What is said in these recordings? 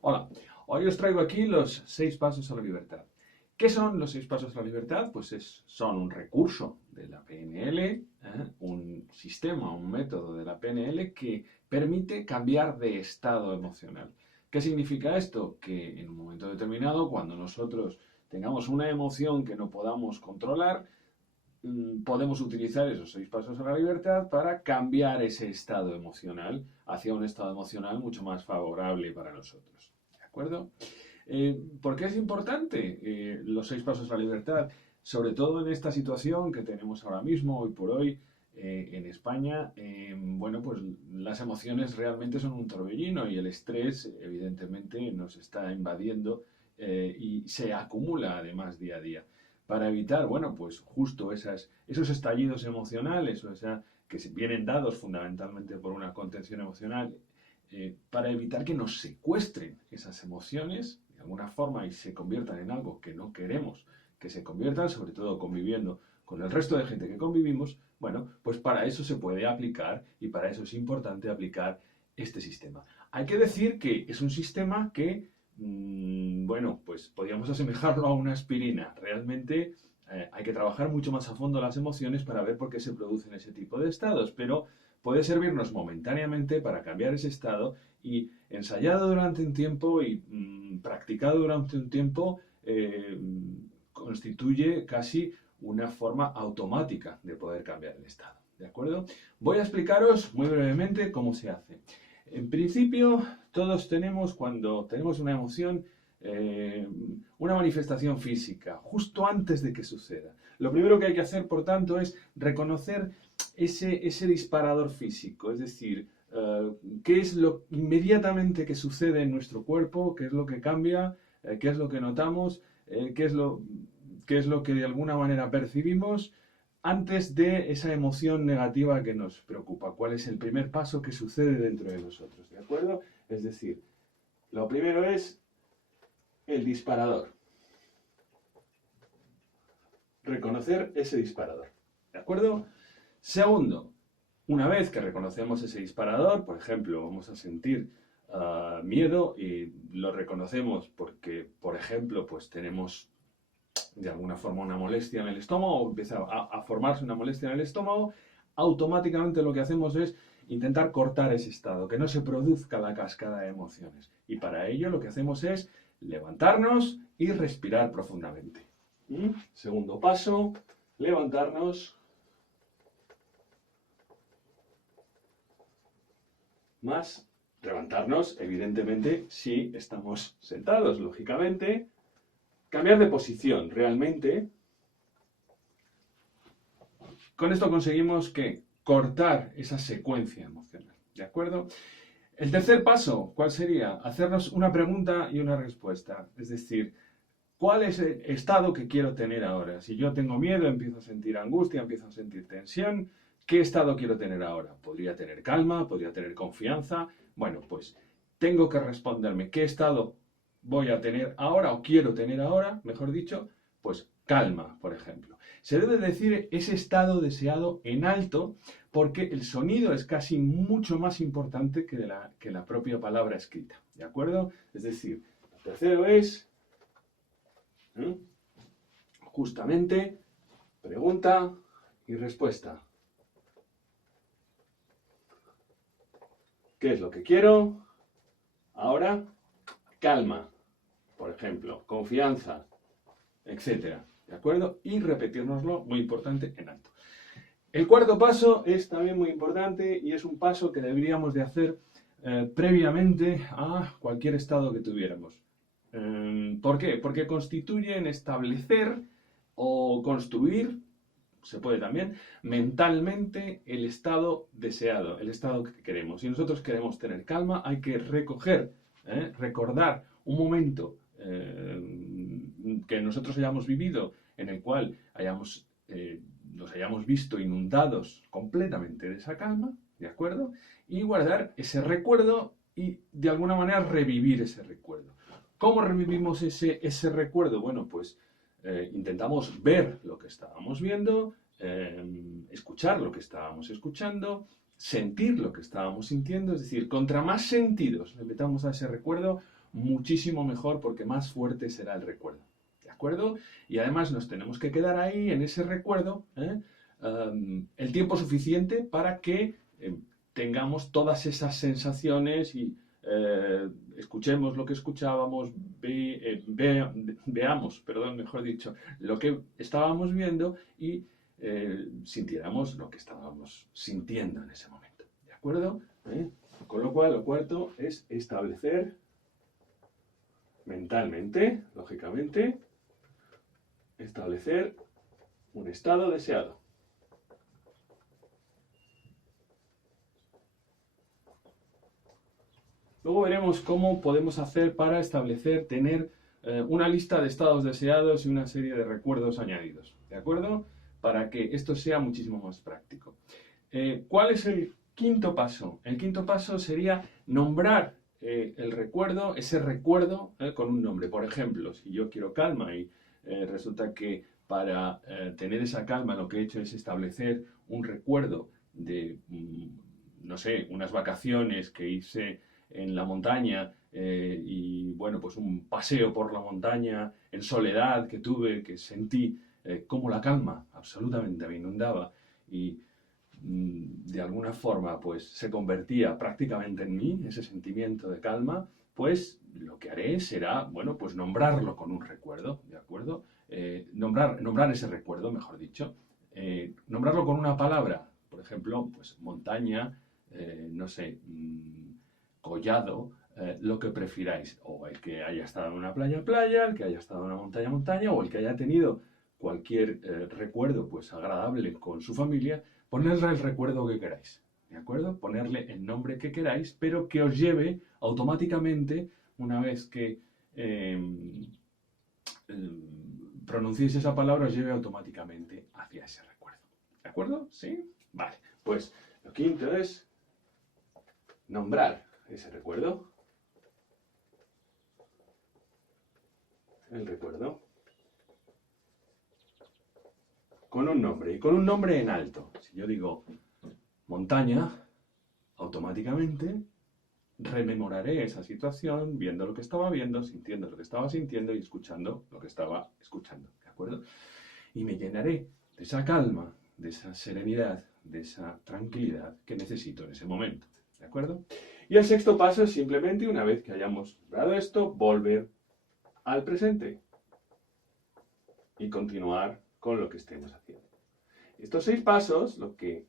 Hola, hoy os traigo aquí los 6 pasos a la libertad. ¿Qué son los 6 pasos a la libertad? Pues son un recurso de la PNL, un sistema, un método de la PNL que permite cambiar de estado emocional. ¿Qué significa esto? Que en un momento determinado, cuando nosotros tengamos una emoción que no podamos controlar, podemos utilizar esos 6 pasos a la libertad para cambiar ese estado emocional hacia un estado emocional mucho más favorable para nosotros. ¿De acuerdo? ¿Por qué es importante los 6 pasos a la libertad? Sobre todo en esta situación que tenemos ahora mismo, hoy por hoy, en España, bueno, pues las emociones realmente son un torbellino y el estrés, evidentemente, nos está invadiendo y se acumula además día a día. Para evitar, bueno, pues justo esos estallidos emocionales, o sea, que vienen dados fundamentalmente por una contención emocional, para evitar que nos secuestren esas emociones de alguna forma y se conviertan en algo que no queremos que se conviertan, sobre todo conviviendo con el resto de gente que convivimos, bueno, pues para eso se puede aplicar y para eso es importante aplicar este sistema. Hay que decir que es un sistema que, bueno, pues podríamos asemejarlo a una aspirina. Realmente hay que trabajar mucho más a fondo las emociones para ver por qué se producen ese tipo de estados, pero puede servirnos momentáneamente para cambiar ese estado y ensayado durante un tiempo y practicado durante un tiempo, constituye casi una forma automática de poder cambiar el estado. ¿De acuerdo? Voy a explicaros muy brevemente cómo se hace. En principio, todos tenemos, cuando tenemos una emoción, una manifestación física, justo antes de que suceda. Lo primero que hay que hacer, por tanto, es reconocer ese disparador físico, es decir, qué es lo inmediatamente que sucede en nuestro cuerpo, qué es lo que cambia, qué es lo que notamos, qué es lo que de alguna manera percibimos antes de esa emoción negativa que nos preocupa. ¿Cuál es el primer paso que sucede dentro de nosotros? ¿De acuerdo? Es decir, lo primero es el disparador. Reconocer ese disparador. ¿De acuerdo? Segundo, una vez que reconocemos ese disparador, por ejemplo, vamos a sentir miedo y lo reconocemos porque, por ejemplo, pues tenemos de alguna forma una molestia en el estómago o empieza a formarse una molestia en el estómago, automáticamente lo que hacemos es intentar cortar ese estado, que no se produzca la cascada de emociones. Y para ello lo que hacemos es levantarnos y respirar profundamente. Segundo paso, levantarnos. Más levantarnos, evidentemente, si estamos sentados, lógicamente. Cambiar de posición, realmente. Con esto conseguimos que cortar esa secuencia emocional, ¿de acuerdo? El tercer paso, ¿cuál sería? Hacernos una pregunta y una respuesta. Es decir, ¿cuál es el estado que quiero tener ahora? Si yo tengo miedo, empiezo a sentir angustia, empiezo a sentir tensión. ¿Qué estado quiero tener ahora? ¿Podría tener calma? ¿Podría tener confianza? Bueno, pues tengo que responderme qué estado voy a tener ahora o quiero tener ahora, mejor dicho, pues calma, por ejemplo. Se debe decir ese estado deseado en alto porque el sonido es casi mucho más importante que la propia palabra escrita, ¿de acuerdo? Es decir, lo tercero es justamente pregunta y respuesta. ¿Qué es lo que quiero? Ahora, calma, por ejemplo, confianza, etcétera. ¿De acuerdo? Y repetirnoslo, muy importante, en alto. El cuarto paso es también muy importante y es un paso que deberíamos de hacer previamente a cualquier estado que tuviéramos. ¿Por qué? Porque constituyen establecer o construir, se puede también, mentalmente el estado deseado, el estado que queremos. Si nosotros queremos tener calma, hay que recordar un momento que nosotros hayamos vivido en el cual nos hayamos visto inundados completamente de esa calma, ¿de acuerdo? Y guardar ese recuerdo y de alguna manera revivir ese recuerdo. ¿Cómo revivimos ese recuerdo? Bueno, pues intentamos ver lo que estábamos viendo, escuchar lo que estábamos escuchando, sentir lo que estábamos sintiendo, es decir, contra más sentidos le metamos a ese recuerdo, muchísimo mejor porque más fuerte será el recuerdo. ¿De acuerdo? Y además nos tenemos que quedar ahí en ese recuerdo el tiempo suficiente para que tengamos todas esas sensaciones y escuchemos lo que escuchábamos, veamos, perdón, mejor dicho, lo que estábamos viendo y sintiéramos lo que estábamos sintiendo en ese momento. ¿De acuerdo? Con lo cual, lo cuarto es establecer mentalmente, lógicamente, establecer un estado deseado. Luego veremos cómo podemos hacer para establecer, tener una lista de estados deseados y una serie de recuerdos añadidos. ¿De acuerdo? Para que esto sea muchísimo más práctico. ¿Cuál es el quinto paso? El quinto paso sería nombrar el recuerdo, ese recuerdo con un nombre. Por ejemplo, si yo quiero calma y resulta que para tener esa calma lo que he hecho es establecer un recuerdo de, no sé, unas vacaciones que hice en la montaña y bueno, pues un paseo por la montaña en soledad que tuve, que sentí cómo la calma absolutamente me inundaba y de alguna forma pues se convertía prácticamente en mí, ese sentimiento de calma, pues lo que haré será, bueno, pues nombrarlo con un recuerdo, ¿de acuerdo? Nombrar ese recuerdo, mejor dicho, nombrarlo con una palabra, por ejemplo, pues montaña, no sé, collado, lo que prefiráis, o el que haya estado en una playa, playa, el que haya estado en una montaña, montaña, o el que haya tenido cualquier recuerdo pues agradable con su familia, ponerle el recuerdo que queráis, ¿de acuerdo? Ponerle el nombre que queráis, pero que os lleve automáticamente, una vez que pronunciéis esa palabra, os lleve automáticamente hacia ese recuerdo. ¿De acuerdo? ¿Sí? Vale. Pues lo quinto es nombrar ese recuerdo. El recuerdo. Con un nombre, y con un nombre en alto. Si yo digo montaña, automáticamente rememoraré esa situación, viendo lo que estaba viendo, sintiendo lo que estaba sintiendo y escuchando lo que estaba escuchando, ¿de acuerdo? Y me llenaré de esa calma, de esa serenidad, de esa tranquilidad que necesito en ese momento, ¿de acuerdo? Y el sexto paso es simplemente, una vez que hayamos logrado esto, volver al presente y continuar con lo que estemos haciendo. Estos 6 pasos, lo que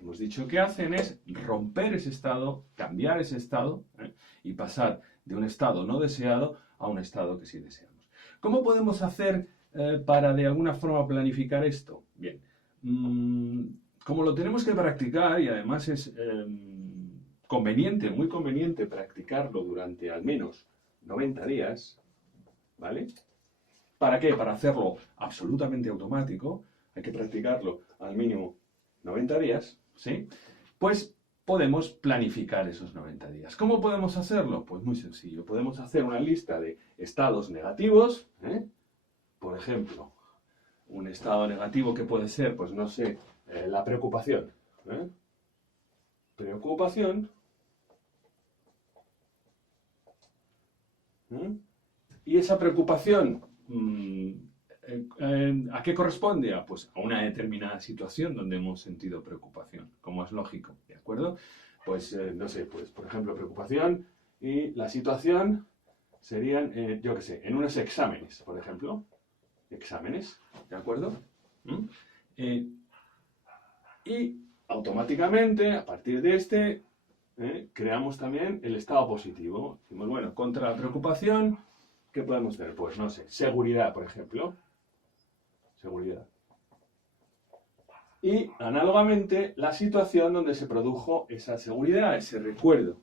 hemos dicho que hacen es romper ese estado, cambiar ese estado y pasar de un estado no deseado a un estado que sí deseamos. ¿Cómo podemos hacer para de alguna forma planificar esto? Bien, como lo tenemos que practicar y además es conveniente, muy conveniente practicarlo durante al menos 90 días, ¿vale? ¿Para qué? Para hacerlo absolutamente automático, hay que practicarlo al mínimo 90 días, ¿sí? Pues podemos planificar esos 90 días. ¿Cómo podemos hacerlo? Pues muy sencillo. Podemos hacer una lista de estados negativos, por ejemplo, un estado negativo que puede ser, pues no sé, la preocupación. Preocupación. Y esa preocupación, ¿a qué corresponde? Pues a una determinada situación donde hemos sentido preocupación, como es lógico, ¿de acuerdo? Pues, no sé, pues por ejemplo, preocupación y la situación serían, yo qué sé, en unos exámenes, por ejemplo. Exámenes, ¿de acuerdo? Y automáticamente, a partir de este, creamos también el estado positivo. Decimos, bueno, contra la preocupación, ¿qué podemos hacer? Pues no sé, seguridad, por ejemplo. Seguridad. Y, análogamente, la situación donde se produjo esa seguridad, ese recuerdo.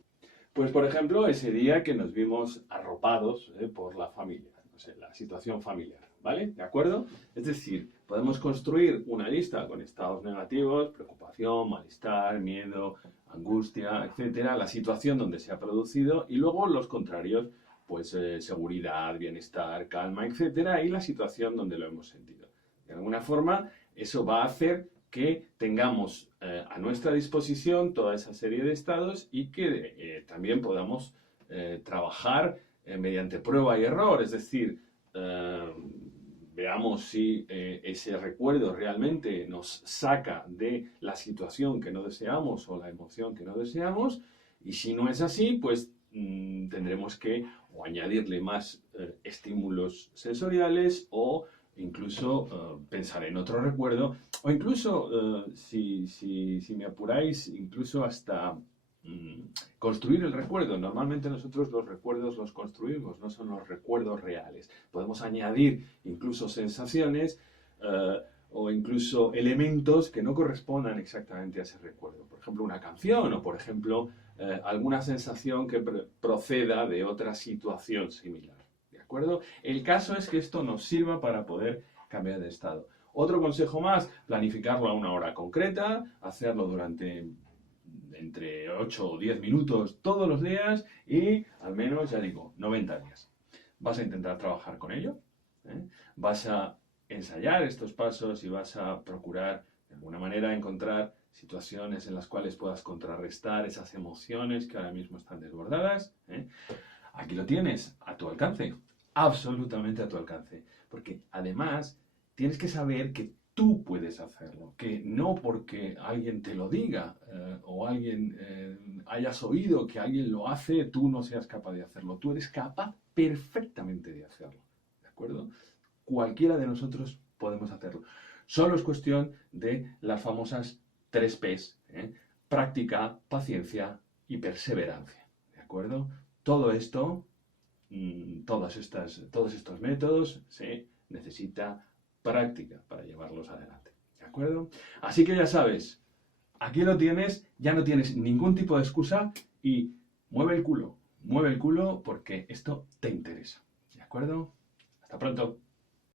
Pues, por ejemplo, ese día que nos vimos arropados por la familia, no sé, la situación familiar, ¿vale? ¿De acuerdo? Es decir, podemos construir una lista con estados negativos, preocupación, malestar, miedo, angustia, etcétera, la situación donde se ha producido y luego los contrarios, pues seguridad, bienestar, calma, etcétera, y la situación donde lo hemos sentido. De alguna forma, eso va a hacer que tengamos a nuestra disposición toda esa serie de estados y que también podamos trabajar mediante prueba y error, es decir, veamos si ese recuerdo realmente nos saca de la situación que no deseamos o la emoción que no deseamos, y si no es así, pues tendremos que o añadirle más estímulos sensoriales o incluso pensar en otro recuerdo, o incluso, si me apuráis, incluso hasta construir el recuerdo. Normalmente nosotros los recuerdos los construimos, no son los recuerdos reales. Podemos añadir incluso sensaciones o incluso elementos que no correspondan exactamente a ese recuerdo. Por ejemplo, una canción o, por ejemplo, alguna sensación que proceda de otra situación similar. ¿De acuerdo? El caso es que esto nos sirva para poder cambiar de estado. Otro consejo más, planificarlo a una hora concreta, hacerlo durante entre 8 o 10 minutos todos los días y al menos, ya digo, 90 días. Vas a intentar trabajar con ello, vas a ensayar estos pasos y vas a procurar de alguna manera encontrar situaciones en las cuales puedas contrarrestar esas emociones que ahora mismo están desbordadas. Aquí lo tienes, a tu alcance, absolutamente a tu alcance, porque además tienes que saber que tú puedes hacerlo, que no porque alguien te lo diga o alguien hayas oído que alguien lo hace, tú no seas capaz de hacerlo. Tú eres capaz perfectamente de hacerlo, ¿de acuerdo? Cualquiera de nosotros podemos hacerlo. Solo es cuestión de las famosas 3 Ps, práctica, paciencia y perseverancia, ¿de acuerdo? Todo esto, todos estos métodos se necesita práctica para llevarlos adelante, ¿de acuerdo? Así que ya sabes, aquí lo tienes, ya no tienes ningún tipo de excusa y mueve el culo porque esto te interesa, ¿de acuerdo? Hasta pronto.